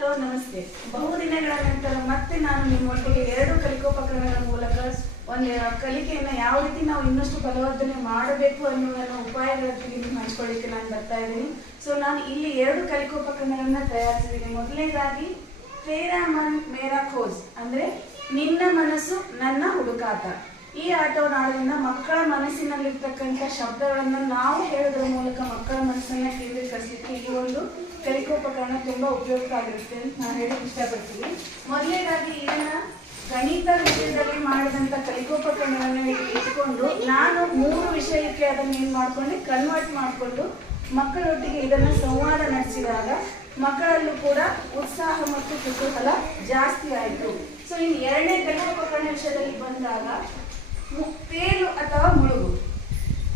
Hello, ನಮಸ್ತೆ. ಬಹುದಿನಗಳ ನಂತರ ಮತ್ತೆ ನಾನು ನಿಮ್ಮೊಟ್ಟಿಗೆ ಎರಡು ಕಲಿಕೋಪಕರಣಗಳ ಮೂಲಕ ಒಂದು ಕಲಿಕೆಯನ್ನ ಯಾವ ರೀತಿ ನಾವು ಇನ್ನಷ್ಟು ಬಲವರ್ಧನೆ ಮಾಡಬೇಕು ಅನ್ನುವ ಉಪಾಯಗಳ ಜೊತೆಗೆ ಹಂಚ್ಕೊಳ್ಳಿಕ್ಕೆ ನಾನು ಬರ್ತಾ ಇದ್ದೀನಿ. ಸೊ ನಾನು ಇಲ್ಲಿ ಎರಡು ಕಲಿಕೋಪಕರಣಗಳನ್ನ ತಯಾರಿಸಿದ್ದೀನಿ. ಮೊದಲನೇದಾಗಿ, ತೇರಾ ಮನ್ ಮೇರಾ ಖೋಜ್, ಅಂದ್ರೆ ನಿನ್ನ ಮನಸ್ಸು ನನ್ನ ಹುಡುಕಾಟ. ಈ ಆಟವನ್ನು ಆಡೋದ್ರಿಂದ ಮಕ್ಕಳ ಮನಸ್ಸಿನಲ್ಲಿರ್ತಕ್ಕಂಥ ಶಬ್ದಗಳನ್ನು ನಾವು ಹೇಳೋದ್ರ ಮೂಲಕ ಮಕ್ಕಳ ಮನಸ್ಸನ್ನ ಕೇಂದ್ರೀಕರಿಸಲಿಕ್ಕೆ ಈ ಒಂದು ಕಲಿಕೋಪಕರಣ ತುಂಬಾ ಉಪಯುಕ್ತ ಆಗಿರುತ್ತೆ ಅಂತ ನಾನು ಹೇಳಕ್ ಇಷ್ಟಪಡ್ತೀನಿ. ಮೊದಲನೇದಾಗಿ ಇದನ್ನ ಗಣಿತ ವಿಷಯದಲ್ಲಿ ಮಾಡಿದಂತ ಕಲಿಕೋಪಕರಣಗಳನ್ನ ಇಟ್ಕೊಂಡು ನಾನು ಮೂರು ವಿಷಯಕ್ಕೆ ಅದನ್ನ ಏನ್ ಮಾಡ್ಕೊಂಡು ಕನ್ವರ್ಟ್ ಮಾಡಿಕೊಂಡು ಮಕ್ಕಳೊಟ್ಟಿಗೆ ಇದನ್ನ ಸಂವಾದ ನಡೆಸಿದಾಗ ಮಕ್ಕಳಲ್ಲೂ ಕೂಡ ಉತ್ಸಾಹ ಮತ್ತು ಕುತೂಹಲ ಜಾಸ್ತಿ ಆಯಿತು. ಸೊ ಇನ್ನು ಎರಡನೇ ಕಲಿಕೋಪಕರಣ ವಿಷಯದಲ್ಲಿ ಬಂದಾಗ ಮುಕ್ತೇಲು ತೇಲು ಅಥವಾ ಮುಳುಗು.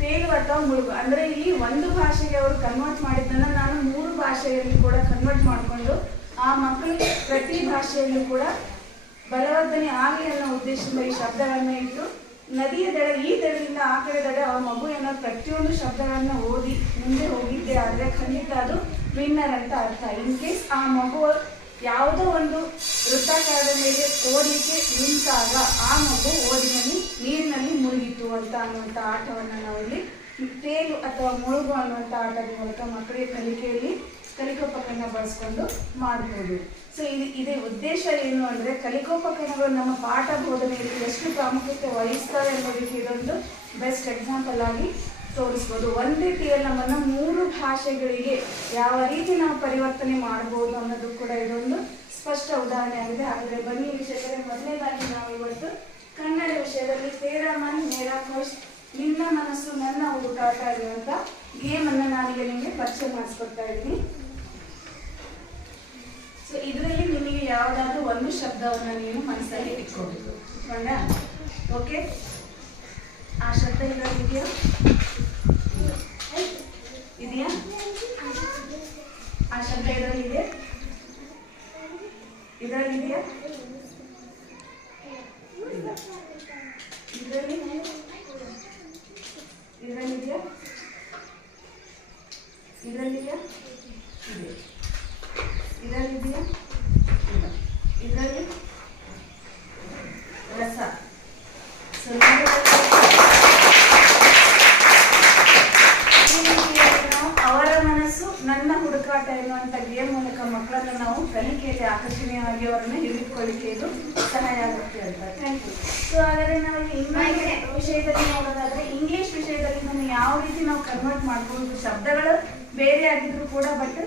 ತೇಲು ಅಥವಾ ಮುಳುಗು. ಅಂದರೆ ಇಲ್ಲಿ ಒಂದು ಭಾಷೆಗೆ ಅವರು ಕನ್ವರ್ಟ್ ಮಾಡಿದ್ದನ್ನು ನಾನು ಮೂರು ಭಾಷೆಯಲ್ಲಿ ಕೂಡ ಕನ್ವರ್ಟ್ ಮಾಡಿಕೊಂಡು ಆ ಮಕ್ಕಳಿಗೆ ಪ್ರತಿ ಭಾಷೆಯಲ್ಲೂ ಕೂಡ ಬಲವರ್ಧನೆ ಆಗಲಿ ಅನ್ನೋ ಉದ್ದೇಶದಿಂದ ಈ ಶಬ್ದಗಳನ್ನ ಇಟ್ಟು ನದಿಯ ದಡ, ಈ ದಡದಿಂದ ಆ ಕಡೆ ದಡ, ಆ ಮಗು ಏನೋ ಪ್ರತಿಯೊಂದು ಶಬ್ದಗಳನ್ನ ಓದಿ ಮುಂದೆ ಹೋಗಿದ್ದೆ. ಆದರೆ ಖಂಡಿತ ಅದು ವಿನ್ನರ್ ಅಂತ ಅರ್ಥ. ಇನ್ ಕೇಸ್ ಆ ಮಗು ಯಾವುದೋ ಒಂದು ವೃತ್ತಾಕಾರದ ಮೇಲೆ ಓದಲಿಕ್ಕೆ ನಿಂತಾಗ ಆ ಮಗು ಓದಿನಲ್ಲಿ ನೀರಿನಲ್ಲಿ ಮುಳುಗಿತು ಅಂತ ಅನ್ನುವಂಥ ಆಟವನ್ನು ನಾವು ಇಲ್ಲಿ ತೇಲು ಅಥವಾ ಮುಳುಗು ಅನ್ನುವಂಥ ಆಟದ ಮೂಲಕ ಮಕ್ಕಳಿಗೆ ಕಲಿಕೆಯಲ್ಲಿ, ಕಲಿಕೋಪಕರಣ ಬಳಸ್ಕೊಂಡು ಮಾಡ್ಬೋದು. ಸೊ ಇದು ಇದೇ ಉದ್ದೇಶ ಏನು ಅಂದ್ರೆ ಕಲಿಕೋಪಕರಣಗಳು ನಮ್ಮ ಪಾಠ ಬೋಧನೆಯಲ್ಲಿ ಎಷ್ಟು ಪ್ರಾಮುಖ್ಯತೆ ವಹಿಸ್ತಾರೆ ಅನ್ನೋದಕ್ಕೆ ಇದೊಂದು ಬೆಸ್ಟ್ ಎಕ್ಸಾಂಪಲ್ ಆಗಿ ತೋರಿಸ್ಬೋದು. ಒಂದೇ ನಮ್ಮನ್ನು ಮೂರು ಭಾಷೆಗಳಿಗೆ ಯಾವ ರೀತಿ ನಾವು ಪರಿವರ್ತನೆ ಮಾಡಬಹುದು ಅನ್ನೋದು ಕೂಡ ಇದೊಂದು ಸ್ಪಷ್ಟ ಉದಾಹರಣೆ ಆಗಿದೆ. ಆದರೆ ಬನ್ನಿ ವಿಷಯದಲ್ಲಿ ಮೊದಲನೇದಾಗಿ ನಾವು ಇವತ್ತು ಕನ್ನಡ ವಿಷಯದಲ್ಲಿ ತೇರಾ ಮನ್, ಮೇರಾ ಖುಷ್, ನಿನ್ನ ಮನಸ್ಸು ನನ್ನ ಹುಡುಕಾಟ ಇರುವಂತ ಗೇಮ್ ಅನ್ನ ನಾನೀಗ ನಿಮಗೆ ಪರಿಚಯ ಮಾಡಿಸ್ಕೊಡ್ತಾ ಇದ್ದೀನಿ. ಸೊ ಇದರಲ್ಲಿ ನಿಮಗೆ ಯಾವುದಾದ್ರೂ ಒಂದು ಶಬ್ದವನ್ನು ನೀವು ಮನಸ್ಸಲ್ಲಿ ಇಟ್ಕೊಂಡಿದ್ದು. ಇಟ್ಕೊಂಡ ಓಕೆ ಆ ಶಬ್ದ ಇದರಲ್ಲಿದೆಯಾ ಇದೆಯಾ? ಆ ಶಬ್ದ ಇದರಲ್ಲಿದೆ ಇದರಲ್ಲಿದೆಯಾ? ಇಲ್ಲ ಇದರಲ್ಲಿ ಇದರಲ್ಲಿದೆಯಾ ಇದರಲ್ಲಿದೆಯಾ ಇದೆ ಇದರಲ್ಲಿದೆಯಾ ಇಲ್ಲ ಇದರಲ್ಲಿ ರಸ ಸೊ ಈ ರೀತಿಯಾಗಿ ನಾವು ಅವರ ಮನಸ್ಸು ನನ್ನ ಹುಡುಕಾಟ ಎನ್ನುವಂತ ಗೇಮ್ ಮೂಲಕ ಮಕ್ಕಳನ್ನ ನಾವು ಕಲಿಕೆಯಲ್ಲಿ ಆಕರ್ಷಣೀಯವಾಗಿ ಹಿಡಿದುಕೊಳ್ಳಿಕ್ಕೆ ಇದು ಸಹಾಯ ಆಗುತ್ತೆ ಅಂತ. ಥ್ಯಾಂಕ್ ಯು ಸೊ ಹಾಗಾದ್ರೆ ನಾವು ಇಂಗ್ಲಿಷ್ ವಿಷಯದಲ್ಲಿ ನೋಡೋದಾದ್ರೆ ಇಂಗ್ಲಿಷ್ ವಿಷಯದಲ್ಲಿ ನಾವು ಯಾವ ರೀತಿ ನಾವು ಕನ್ವರ್ಟ್ ಮಾಡ್ಬೋದು ಶಬ್ದಗಳು ಬೇರೆ ಆಗಿದ್ರು ಕೂಡ ಬಟ್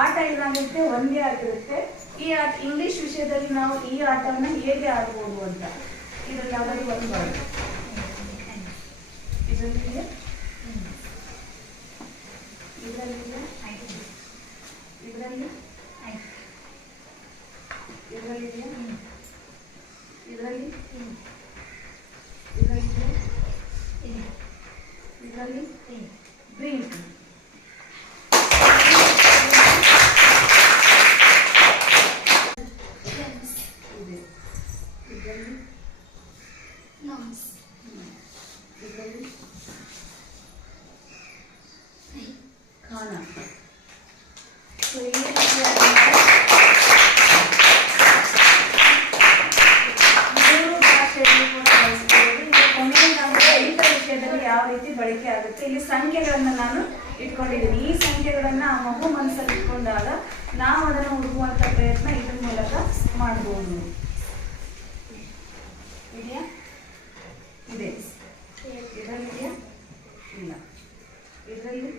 ಆಟ ಏನಾಗಿರುತ್ತೆ ಒಂದೇ ಆಗಿರುತ್ತೆ. ಈ ಆಟ ಇಂಗ್ಲಿಷ್ ವಿಷಯದಲ್ಲಿ ನಾವು ಈ ಆಟವನ್ನ ಹೇಗೆ ಆಡ್ಬೋದು ಅಂತ. ಇದ್ರಲ್ಲಿ ಯಾವ್ದಾದ್ರು ಒಂದು ಇದರಲ್ಲಿ ಇದರಲ್ಲಿ ಇದರಲ್ಲಿ ಇದರಲ್ಲಿದೆಯಾ ಇದರಲ್ಲಿ ಇದರಲ್ಲಿ ಇದರಲ್ಲಿ ಗ್ರೀನ್ ಇದೆ ಇದರಲ್ಲಿ ಇದರಲ್ಲಿ ಖಾನ ಸೊ ಈ ರೀತಿಯಾಗಿ ನಾವು ಮೂರು ಭಾಷೆಯಲ್ಲಿ ಕೂಡ ಬಳಸ್ಬೋದು ಈಗ ಕೊನೆಗೆ ನಾವು ಗಣಿತ ವಿಷಯದಲ್ಲಿ ಯಾವ ರೀತಿ ಬಳಕೆ ಆಗುತ್ತೆ ಇಲ್ಲಿ ಸಂಖ್ಯೆಗಳನ್ನ ನಾನು ಇಟ್ಕೊಂಡಿದ್ದೀನಿ ಈ ಸಂಖ್ಯೆಗಳನ್ನ ಆ ಮಗು ಮನಸ್ಸಲ್ಲಿ ಇಟ್ಕೊಂಡಾಗ ನಾವು ಅದನ್ನು ಹುಡುಕುವಂತ ಪ್ರಯತ್ನ ಇದ್ರ ಮೂಲಕ ಮಾಡಬಹುದು ಇದೆಯಾ? ಇದೆ. ಇದರಲ್ಲಿದೆಯಾ ಇಲ್ಲ. ಇದರಲ್ಲಿ?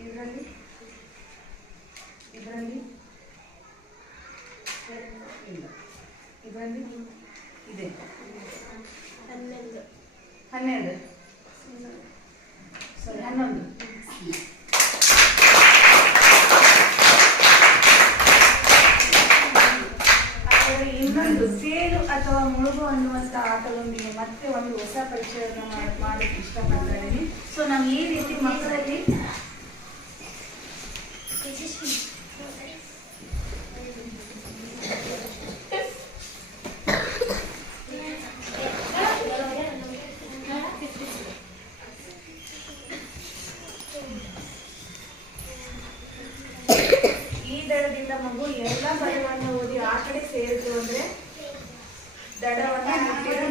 ಇದರಲ್ಲಿ? ಇದರಲ್ಲಿ? ಇಲ್ಲ. ಇದರಲ್ಲಿ? ಇದೆ. ಹನ್ನೆರಡು. ಸಾರಿ ಹನ್ನೊಂದು ಹಾಗಾದ್ರೆ ಇನ್ನೊಂದು ತೇಲು ಅಥವಾ ಮುಳುಗು ಅನ್ನುವಂತ ಆಟದೊಂದಿಗೆ ಮತ್ತೆ ಒಂದು ಹೊಸ ಪರಿಚಯವನ್ನು ಮಾಡ್- ಮಾಡಕ್ಕೆ ಇಷ್ಟಪಡ್ತಾ ಇದ್ದೀನಿ ಸೊ ನಾವು ಈ ರೀತಿ ಮಕ್ಕಳಲ್ಲಿ ಈ ದಡದಿಂದ ಮಗು ಎಲ್ಲ ಪದವನ್ನು ಓದಿ ಆ ಕಡೆ ಸೇರಿತು ಅಂದ್ರೆ ದಡವನ್ನ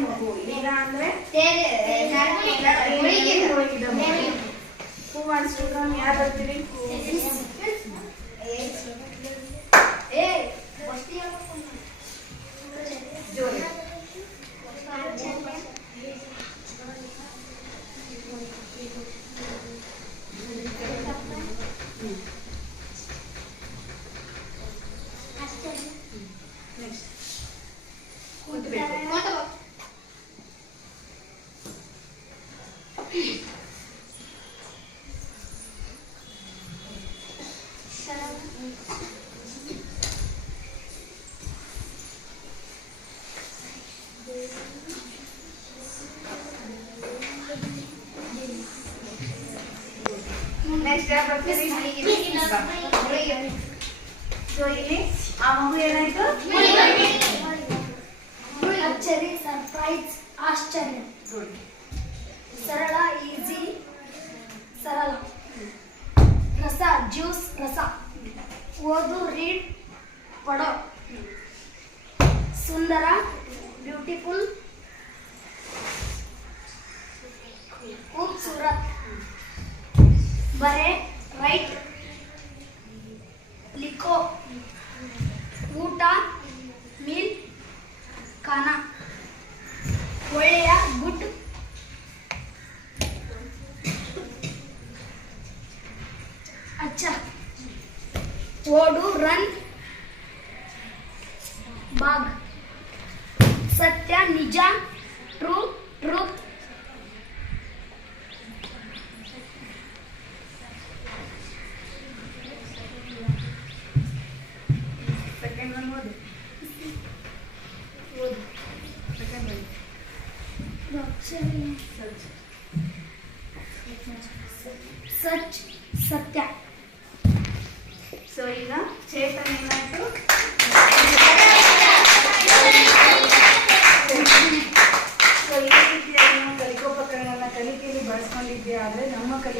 ಮಗು. ಇಲ್ಲ ಅಂದ್ರೆ Who wants to come here? Birthday? Hey, what's the Joy. Next. Next. Next. ఆశ్చర్య సర్ప్రైజ్ ఆశ్చర్యం సరళ ఈజీ సరళ రస జ్యూస్ రస ఓదు రీడ్ పడ సుందర బ్యూటిఫుల్ खूबसूरत बरे ಪಡೋ ಸುಂದರ ಬ್ಯೂಟಿಫುಲ್ ಖೂಬ್ಸೂರತ್ ಬರೆ ರೈಟ್ ಲಿಖೋ ಊಟ ಮೀಲ್ ಖಾನ ಒಳ್ಳೆಯ ಗುಡ್ ಅಚ್ಚ ಓಡು ರನ್ ಬಾಗ್ ಸತ್ಯ ನಿಜ ಟ್ರೂ ಟ್ರೂತ್ ಸತ್ಯ. ಸೊ ಈಗ ಚೇತನ್ ಏನಾಯ್ತು? ಸೊ ಈ ರೀತಿಯಾಗಿ ನಾವು ಕಲಿಕೋಪಕರಣವನ್ನು ಕಲಿಕೆಯಲ್ಲಿ ಬಳಸ್ಕೊಂಡಿದ್ದೆ ಆದರೆ ನಮ್ಮ ಕಲಿ